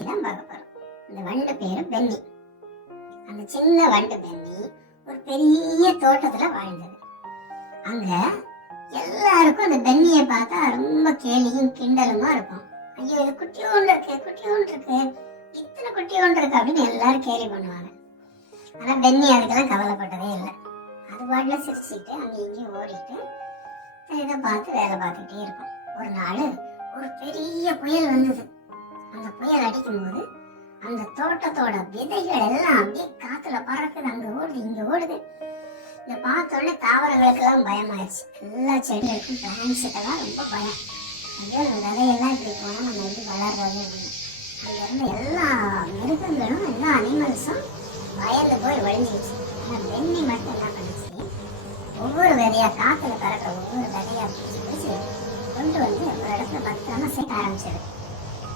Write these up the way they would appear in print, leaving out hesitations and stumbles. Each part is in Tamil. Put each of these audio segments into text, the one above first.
பத்தி தான் பார்க்க போறோம். இந்த வண்டு பேரு பென்னி. அந்த சின்ன வண்டு பென்னி ஒரு பெரிய தோட்டத்துல வாழ்ந்தது. அங்க எல்லாருக்கும் அந்த பென்னியை பார்த்தா ரொம்ப கேலியும் கிண்டலுமா இருக்கும். ஐயோ, இது குட்டியோண்டு இருக்கு, குட்டியோண்டு இருக்கு, இத்தனை குட்டியோண்டு இருக்கு அப்படின்னு எல்லாரும் கேலி பண்ணுவாங்க. ஆனா பென்னி அதுக்கெல்லாம் கவலைப்பட்டதே இல்லை. அது பாட்டுல சிரிச்சுட்டு அங்க இங்கேயும் ஓடிட்டு இதை பார்த்து வேலை பார்த்துக்கிட்டே இருக்கும். ஒரு நாள் ஒரு பெரிய புயல் வந்தது. அந்த புயல் அடிக்கும் போது அந்த தோட்டத்தோட விதைகள் எல்லாம் அப்படியே காத்துல பறக்குது. அங்க ஓடுது, இங்க ஓடுது. இதை பார்த்தோடனே தாவரங்களுக்கு எல்லாம் பயமாயிருச்சு. எல்லா செடிகளுக்கும் பிளான்ஸுக்கெல்லாம் ரொம்ப பயம். ஐயோ, அந்த விதையெல்லாம் இப்படி போனா நம்ம எப்படி வளர்றது அப்படின்னு அங்க இருந்த எல்லா மிருகங்களும் எல்லா அனிமல்ஸும் பயந்து போய் ஒழிஞ்சிடுச்சு. ஆனா பென்னி மட்டும் என்ன பண்ணுச்சு, ஒவ்வொரு விதையா காத்துல பறக்கிற ஒவ்வொரு விதையா பிடிச்சி பிடிச்சி கொண்டு வந்து ஒரு இடத்துல பத்திரமா சேர்க்க ஆரம்பிச்சது.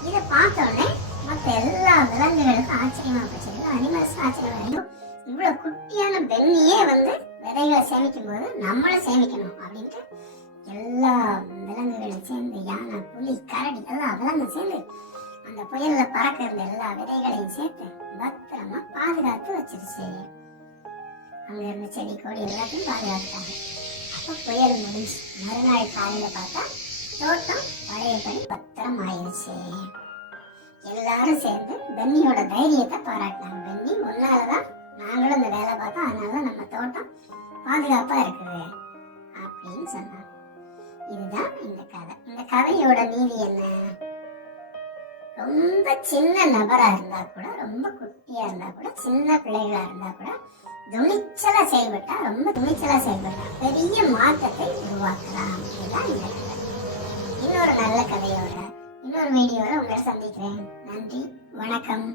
இதை பார்த்தோடனே மற்ற எல்லா விலங்குகளுக்கும் ஆச்சரியமா போச்சு. அனிமல்ஸ் ஆச்சரியமா, இவ்வளவு குட்டியான பென்னியே வந்து விதைகளை சேமிக்கும் போது நம்மளும் சேமிக்கணும் அப்படின்ட்டு எல்லா விலங்குகளும் சேர்ந்து, யானை, புலி, கரடி எல்லா விலங்கும் சேர்ந்து அந்த புயல்ல பறக்க இருந்த எல்லா விதைகளையும் சேர்த்து பத்திரமா பாதுகாத்து வச்சிருச்சு. அங்க இருந்த செடி கொடி எல்லாத்தையும் பாதுகாத்துட்டாங்க. அப்ப புயல் முடிஞ்சு மறுநாள் காலையில பார்த்தா தோட்டம் பழையபடி பத்திரம் ஆயிடுச்சு. எல்லாரும் சேர்ந்து பென்னியோட தைரியத்தை பாராட்டினாங்க. பென்னி, உன்னாலதான் நாங்களும் இந்த வேலை பார்த்தோம், அதனாலதான் நம்ம தோட்டம் பாதுகாப்பா இருக்குது அப்படின்னு சொன்னாங்க. இதுதான் இந்த கதை. இந்த கதையோட நீதி என்ன? ரொம்ப சின்ன நபரா இருந்தா கூட, ரொம்ப குட்டியா இருந்தா கூட, சின்ன பிள்ளைகளா இருந்தா கூட துணிச்சலா செயல்பட்டா, ரொம்ப துணிச்சலா செயல்பட்டா பெரிய மாற்றத்தை உருவாக்கலாம். இதுதான் இந்த கதை. இன்னொரு நல்ல கதையோட இன்னொரு வீடியோல உங்களை சந்திக்கிறேன். நன்றி, வணக்கம்.